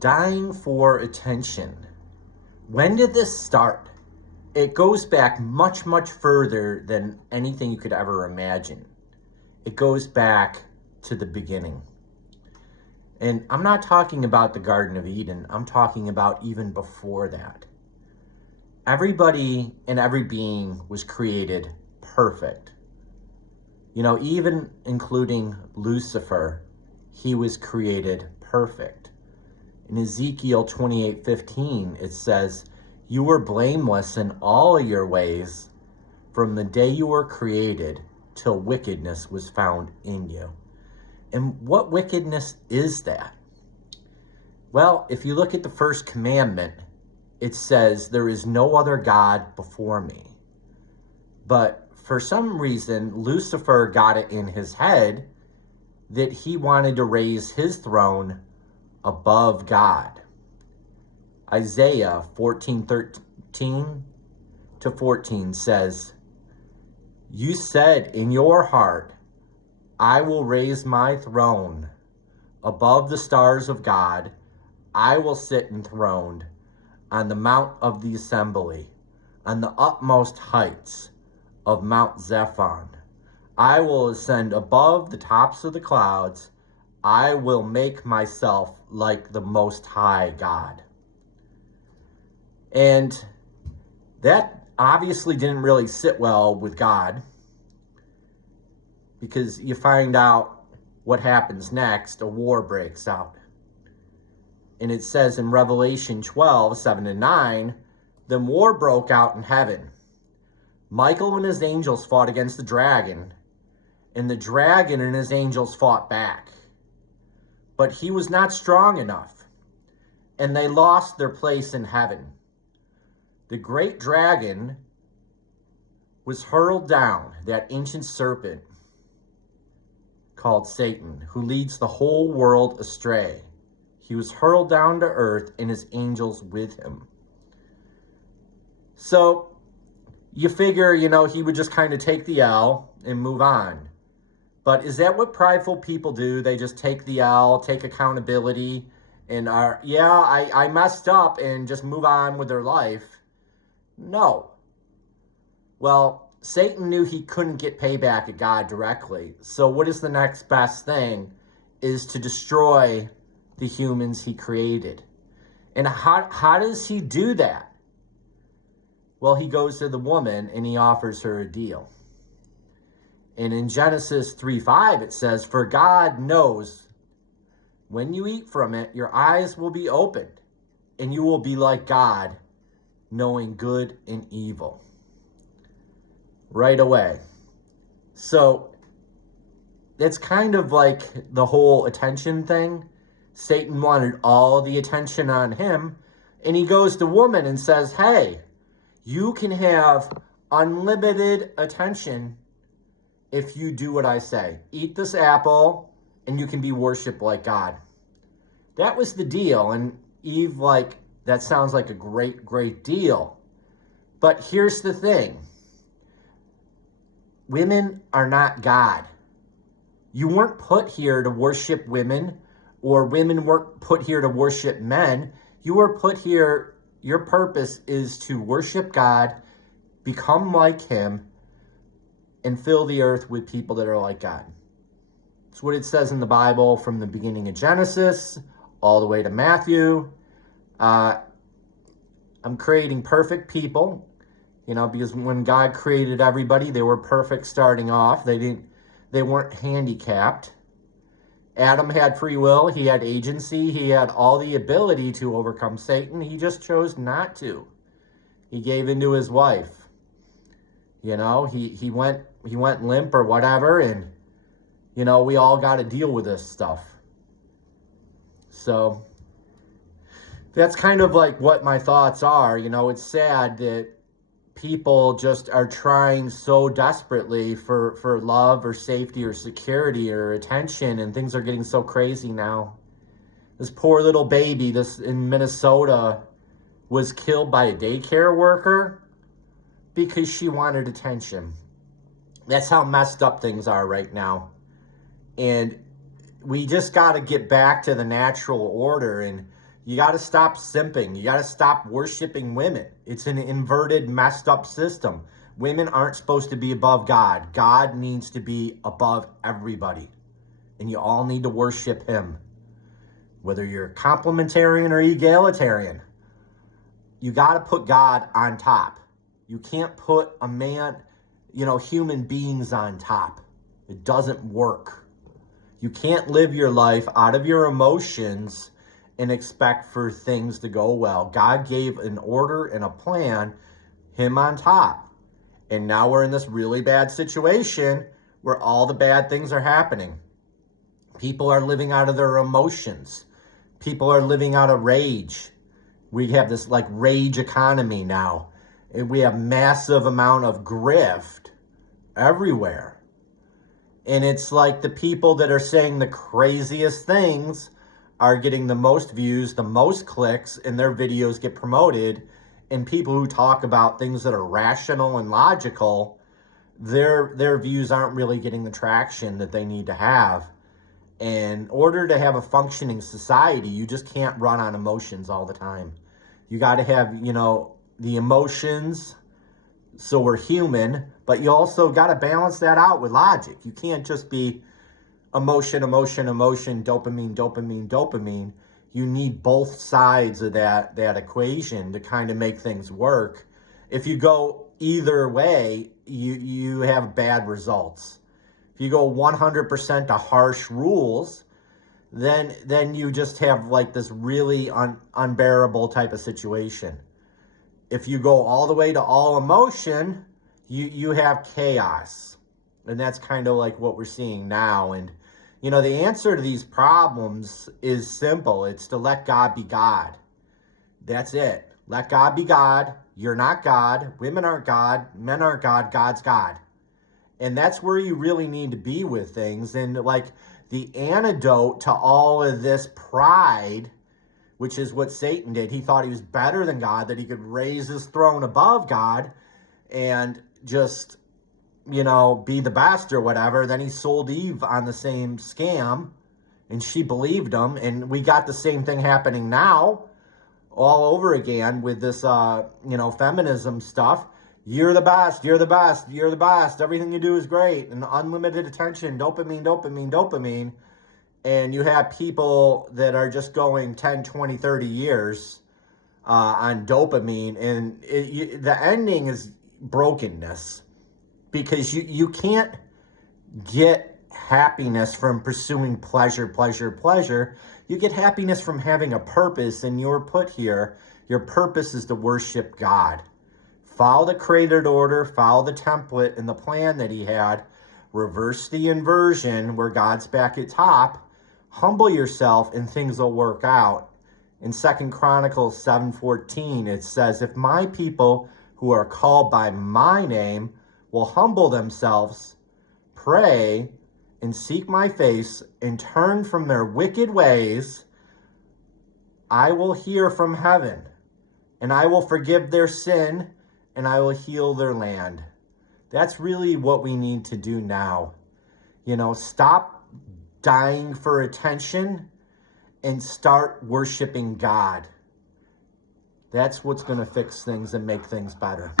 Dying for attention. When did this start? It goes back much, much further than anything you could ever imagine. It goes back to the beginning. And I'm not talking about the Garden of Eden. I'm talking about even before that. Everybody and every being was created perfect. You know, even including Lucifer, he was created perfect. In Ezekiel 28:15, it says, "You were blameless in all your ways from the day you were created till wickedness was found in you." And what wickedness is that? Well, if you look at the first commandment, it says, "There is no other God before me." But for some reason, Lucifer got it in his head that he wanted to raise his throne above God. Isaiah 14:13 to 14 says, "You said in your heart, I will raise my throne above the stars of God. I will sit enthroned on the mount of the assembly, on the utmost heights of Mount Zephon. I will ascend above the tops of the clouds. I will make myself like the Most High God." And that obviously didn't really sit well with God, because you find out what happens next. A war breaks out. And it says in Revelation 12:7-9, "Then war broke out in heaven. Michael and his angels fought against the dragon, and the dragon and his angels fought back. But he was not strong enough, and they lost their place in heaven. The great dragon was hurled down, that ancient serpent called Satan, who leads the whole world astray. He was hurled down to earth and his angels with him." So you figure, he would just kind of take the L and move on. But is that what prideful people do? They just take the L, take accountability, and I messed up, and just move on with their life? No. Well, Satan knew he couldn't get payback at God directly. So what is the next best thing? Is to destroy the humans he created. And how does he do that? Well, he goes to the woman and he offers her a deal. And in Genesis 3:5, it says, "For God knows when you eat from it, your eyes will be opened, and you will be like God, knowing good and evil." Right away. So it's kind of like the whole attention thing. Satan wanted all the attention on him, and he goes to woman and says, "Hey, you can have unlimited attention if you do what I say. Eat this apple, and you can be worshipped like God." That was the deal. And Eve, that sounds like a great, great deal. But here's the thing. Women are not God. You weren't put here to worship women, or women weren't put here to worship men. You were put here, your purpose is to worship God, become like him, and fill the earth with people that are like God. It's what it says in the Bible from the beginning of Genesis all the way to Matthew. I'm creating perfect people, because when God created everybody, they were perfect starting off. They weren't handicapped. Adam had free will. He had agency. He had all the ability to overcome Satan. He just chose not to. He gave in to his wife. He went limp or whatever, and we all got to deal with this stuff. So that's kind of like what my thoughts are. It's sad that people just are trying so desperately for love or safety or security or attention, and things are getting so crazy now. This poor little baby in Minnesota was killed by a daycare worker because she wanted attention. That's how messed up things are right now. And we just got to get back to the natural order and You got to stop simping. You got to stop worshiping women. It's an inverted, messed up system. Women aren't supposed to be above God. God needs to be above everybody. And you all need to worship him. Whether you're complementarian or egalitarian, you got to put God on top. You can't put a man, human beings on top. It doesn't work. You can't live your life out of your emotions and expect for things to go well. God gave an order and a plan, him on top. And now we're in this really bad situation where all the bad things are happening. People are living out of their emotions. People are living out of rage. We have this rage economy now. And we have massive amount of grift everywhere. And it's like the people that are saying the craziest things are getting the most views, the most clicks, and their videos get promoted. And people who talk about things that are rational and logical, their views aren't really getting the traction that they need to have. In order to have a functioning society, you just can't run on emotions all the time. You got to have, the emotions, so we're human, but you also got to balance that out with logic. You can't just be emotion, dopamine. You need both sides of that equation to kind of make things work. If you go either way, you have bad results. If you go 100% to harsh rules, then you just have this really unbearable type of situation. If you go all the way to all emotion, you have chaos. And that's kind of what we're seeing now. And, the answer to these problems is simple. It's to let God be God. That's it. Let God be God. You're not God. Women aren't God. Men aren't God. God's God. And that's where you really need to be with things. And the antidote to all of this pride, which is what Satan did. He thought he was better than God, that he could raise his throne above God and just, be the best or whatever. Then he sold Eve on the same scam, and she believed him. And we got the same thing happening now all over again with this, feminism stuff. You're the best, you're the best, you're the best. Everything you do is great. And unlimited attention, dopamine. And you have people that are just going 10, 20, 30 years on dopamine. And the ending is brokenness, because you can't get happiness from pursuing pleasure. You get happiness from having a purpose, and you're put here. Your purpose is to worship God. Follow the created order, follow the template and the plan that he had. Reverse the inversion where God's back at top. Humble yourself and things will work out. In 2 Chronicles 7:14, it says, if my people who are called by my name will humble themselves, pray, and seek my face, and turn from their wicked ways, I will hear from heaven, and I will forgive their sin, and I will heal their land. That's really what we need to do now. Stop dying for attention and start worshiping God. That's what's going to fix things and make things better.